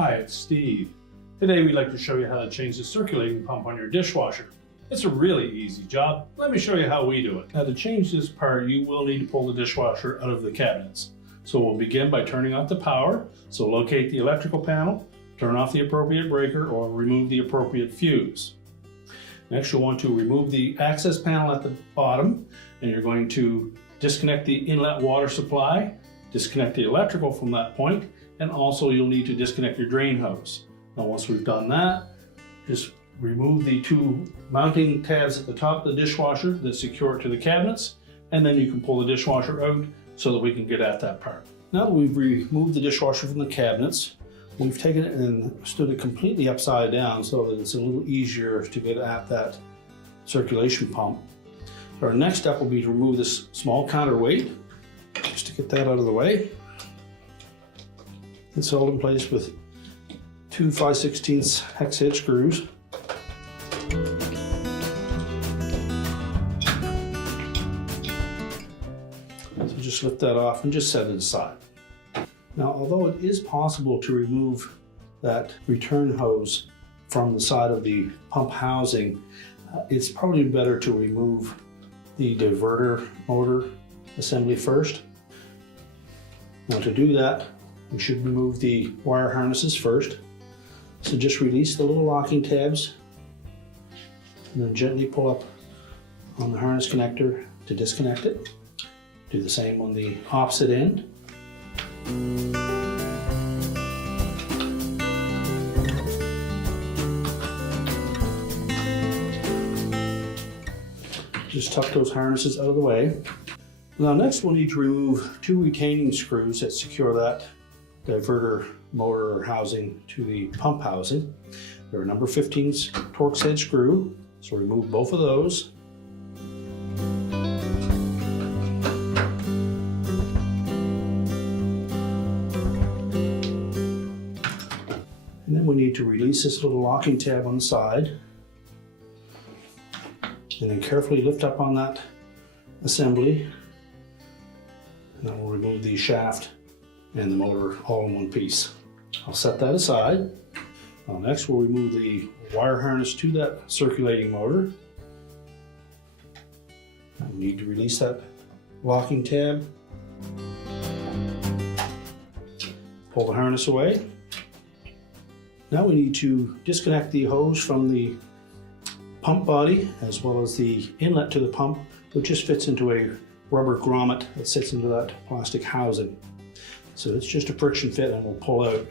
Hi, it's Steve. Today we'd like to show you how to change the circulating pump on your dishwasher. It's a really easy job. Let me show you how we do it. Now to change this part, you will need to pull the dishwasher out of the cabinets. So we'll begin by turning off the power. So locate the electrical panel, turn off the appropriate breaker or remove the appropriate fuse. Next you'll want to remove the access panel at the bottom and you're going to disconnect the inlet water supply, disconnect the electrical from that point, and also you'll need to disconnect your drain hose. Now once we've done that, just remove the two mounting tabs at the top of the dishwasher that secure it to the cabinets, and then you can pull the dishwasher out so that we can get at that part. Now that we've removed the dishwasher from the cabinets, we've taken it and stood it completely upside down so that it's a little easier to get at that circulation pump. Our next step will be to remove this small counterweight, just to get that out of the way. It's held in place with two 5/16 hex head screws. So just lift that off and just set it aside. Now, although it is possible to remove that return hose from the side of the pump housing, it's probably better to remove the diverter motor assembly first. Now to do that, we should remove the wire harnesses first. So just release the little locking tabs and then gently pull up on the harness connector to disconnect it. Do the same on the opposite end. Just tuck those harnesses out of the way. Now next we'll need to remove two retaining screws that secure that diverter motor or housing to the pump housing. They're a number 15 torx head screw, so remove both of those. And then we need to release this little locking tab on the side. And then carefully lift up on that assembly. And then we'll remove the shaft and the motor all in one piece. I'll set that aside. Next we'll remove the wire harness to that circulating motor. We need to release that locking tab. Pull the harness away. Now we need to disconnect the hose from the pump body as well as the inlet to the pump, which just fits into a rubber grommet that sits into that plastic housing. So it's just a friction fit and we'll pull out.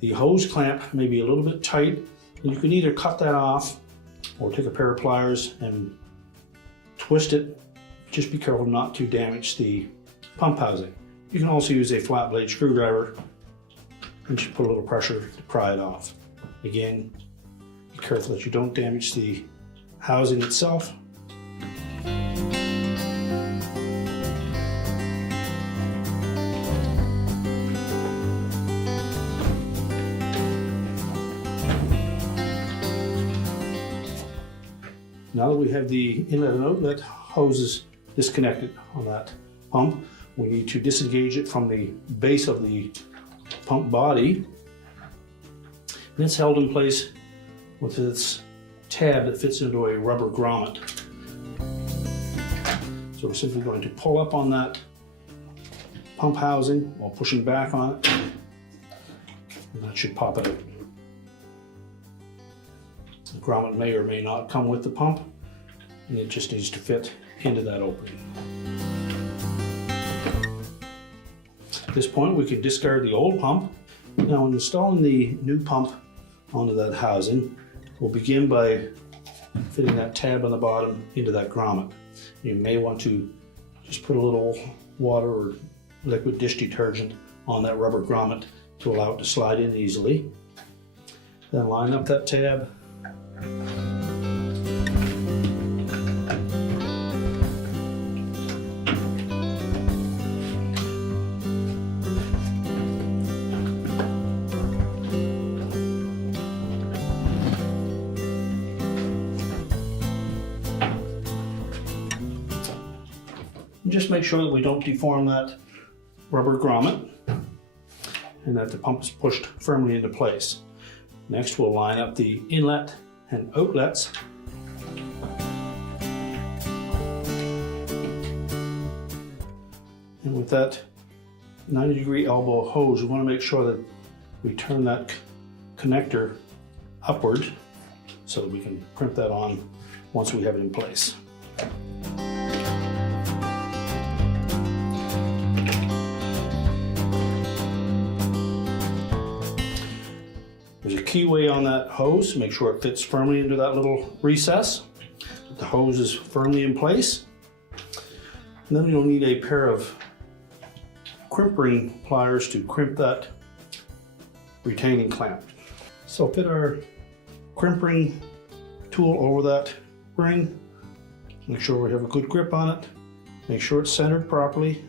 The hose clamp may be a little bit tight and you can either cut that off or take a pair of pliers and twist it. Just be careful not to damage the pump housing. You can also use a flat blade screwdriver and just put a little pressure to pry it off. Again, be careful that you don't damage the housing itself. Now that we have the inlet and outlet hoses disconnected on that pump, we need to disengage it from the base of the pump body. And it's held in place with this tab that fits into a rubber grommet. So we're simply going to pull up on that pump housing while pushing back on it, and that should pop it out. The grommet may or may not come with the pump, and it just needs to fit into that opening. At this point we can discard the old pump. Now when installing the new pump onto that housing, we'll begin by fitting that tab on the bottom into that grommet. You may want to just put a little water or liquid dish detergent on that rubber grommet to allow it to slide in easily. Then line up that tab. Just make sure that we don't deform that rubber grommet. and that the pump is pushed firmly into place. Next, we'll line up the inlet and outlets. And with that 90-degree elbow hose, we want to make sure that we turn that connector upward so that we can crimp that on once we have it in place. There's a keyway on that hose to make sure it fits firmly into that little recess. The hose is firmly in place. And then you'll need a pair of crimping pliers to crimp that retaining clamp. So fit our crimping tool over that ring. Make sure we have a good grip on it. Make sure it's centered properly.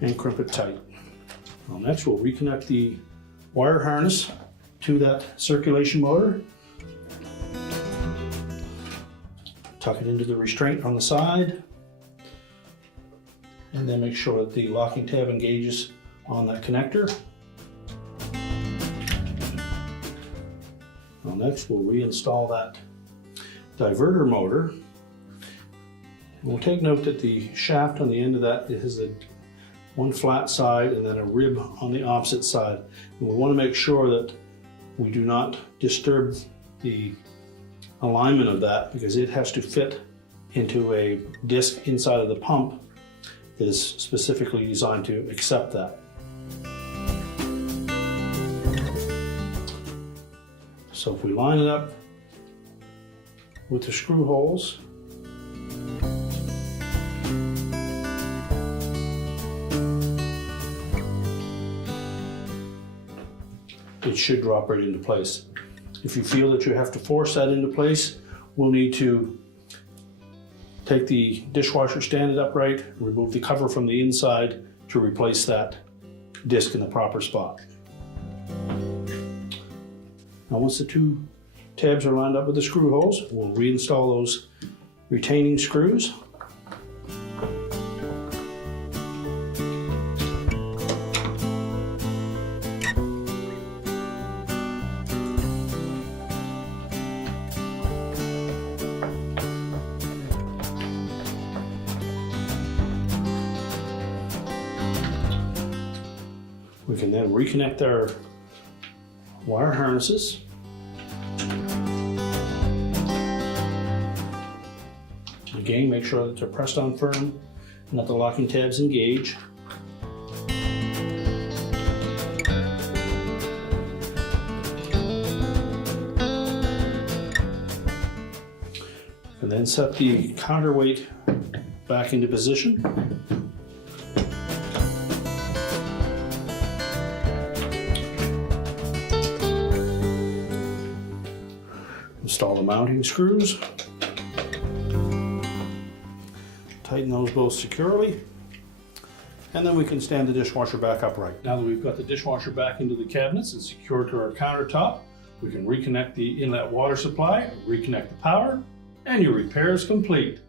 And crimp it tight. Well, next we'll reconnect the wire harness to that circulation motor. Tuck it into the restraint on the side. And then make sure that the locking tab engages on that connector. Well, next we'll reinstall that diverter motor. And we'll take note that the shaft on the end of that has one flat side and then a rib on the opposite side. And we want to make sure that we do not disturb the alignment of that, because it has to fit into a disc inside of the pump that is specifically designed to accept that. So if we line it up with the screw holes, it should drop right into place. If you feel that you have to force that into place, we'll need to take the dishwasher, stand it upright, remove the cover from the inside to replace that disc in the proper spot. Now once the two tabs are lined up with the screw holes, we'll reinstall those retaining screws. We can then reconnect our wire harnesses. Again, make sure that they're pressed on firm and that the locking tabs engage. And then set the counterweight back into position. Install the mounting screws. Tighten those both securely. And then we can stand the dishwasher back upright. Now that we've got the dishwasher back into the cabinets and secured to our countertop, we can reconnect the inlet water supply, reconnect the power, and your repair is complete.